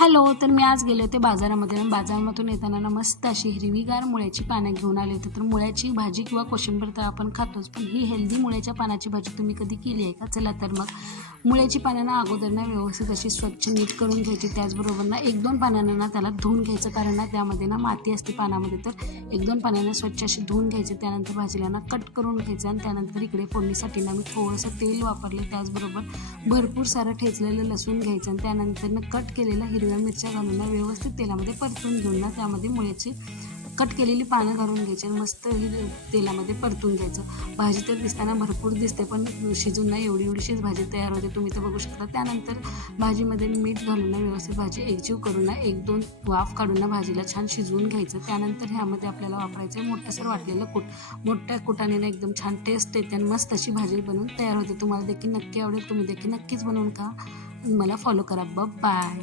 Hello. तर मी आज गेले होते बाजारामध्ये आणि बाजारामधून येताना ना मस्त अशी हिरवीगार मुळ्याची पानं घेऊन आले होते. तर मुळ्याची भाजी किंवा कोशिंबीर तर आपण खातोच, पण ही हेल्दी मुळ्याच्या पानाची भाजी तुम्ही कधी केली आहे का? चला तर मग मुळ्याची पानं ना अगोदर ना व्यवस्थित अशी स्वच्छ नीट करून घ्यायची. त्याचबरोबर ना 1-2 पानांना ना त्याला धुवून घ्यायचं, कारण ना त्यामध्ये ना माती असते पानामध्ये. तर 1-2 पानांना स्वच्छ अशी धुवून घ्यायचे. त्यानंतर भाजीला ना कट करून घ्यायचं आणि त्यानंतर इकडे फोडणीसाठी ना मी थोडंसं तेल वापरले. त्याचबरोबर भरपूर सारं ठेचलेलं लसूण घ्यायचं आणि त्यानंतर ना कट केलेल्या हिरव्या मिरच्या घालून ना व्यवस्थित तेलामध्ये परतून घेऊन ना त्यामध्ये मुळ्याची कट केलेली पानं घालून घ्यायची आणि मस्त तेलामध्ये परतून घ्यायचं. भाजी तर दिसताना भरपूर दिसते, पण शिजून ना एवढीशीच भाजी तयार होते, तुम्ही तर बघू शकता. त्यानंतर भाजीमध्ये मीठ घालून ना व्यवस्थित भाजी एकजीव करून ना 1-2 वाफ काढून ना भाजीला छान शिजवून घ्यायचं. त्यानंतर ह्यामध्ये आपल्याला वापरायचं आहे मोठंसर वाटलेलं कूट. मोठ्या कुटाने ना एकदम छान टेस्ट येते आणि मस्त अशी भाजी बनवून तयार होते. तुम्हाला देखील नक्की आवडेल, तुम्ही देखील नक्कीच बनवून खा. मला फॉलो करा. बाय.